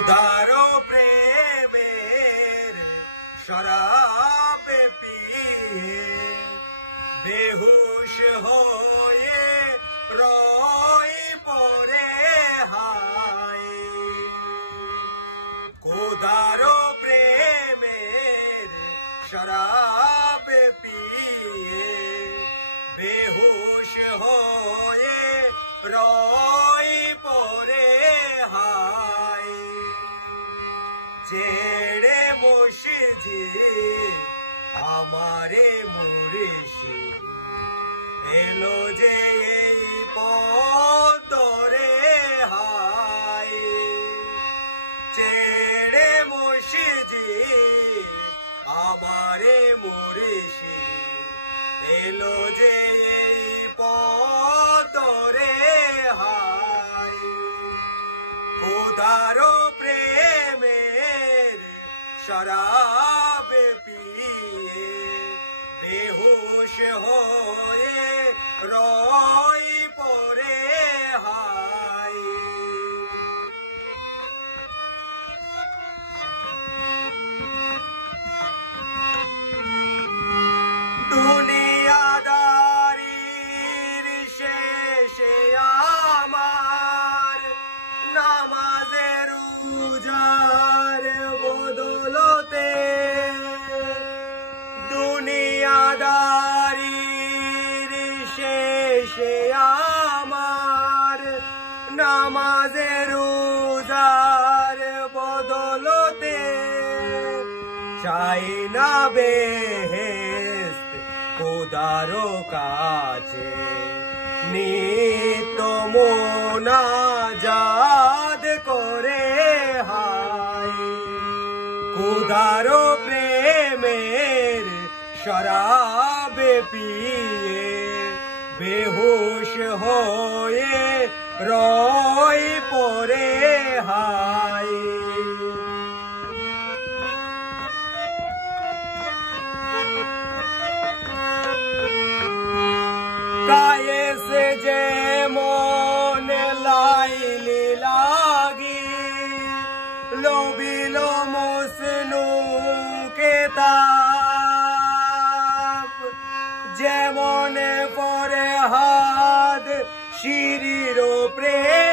খোদারো প্রেমের শরাবে পিয়ে বেহুশ হয়ে রই পড়ে হায়। খোদারো প্রেমের শরাবে পিয়ে বেহুশ হয়ে রই পড়ে হায়। ছেড়ে মসজিদ আমারে মুর্শি এলো যে এই পথরে হায়। ছেড়ে মসজিদ আমারে মুর্শি এলো যে এই পথরে হায়। খোদারো প্রেমের শরাবে পিয়ে বেহুশ হয়ে রই পড়ে হায়। দুনিয়াদারির শেষে আমার নামাজের রোজার বদলতে, দুনিয়াদারির শেষে আমার নামাজের রোজার বদলতে চাই না বেহেশত খোদারো কাছে নিত্য মোনাজাত করে হায়। খোদারো প্রেমের শরাবে পিয়ে বেহুশ হয়ে রই পড়ে হায়। কায়েস যে মন লাইলি লাগি লোবিল মসনু কেতাব, যেমন পরে হাদ শিরির প্রেম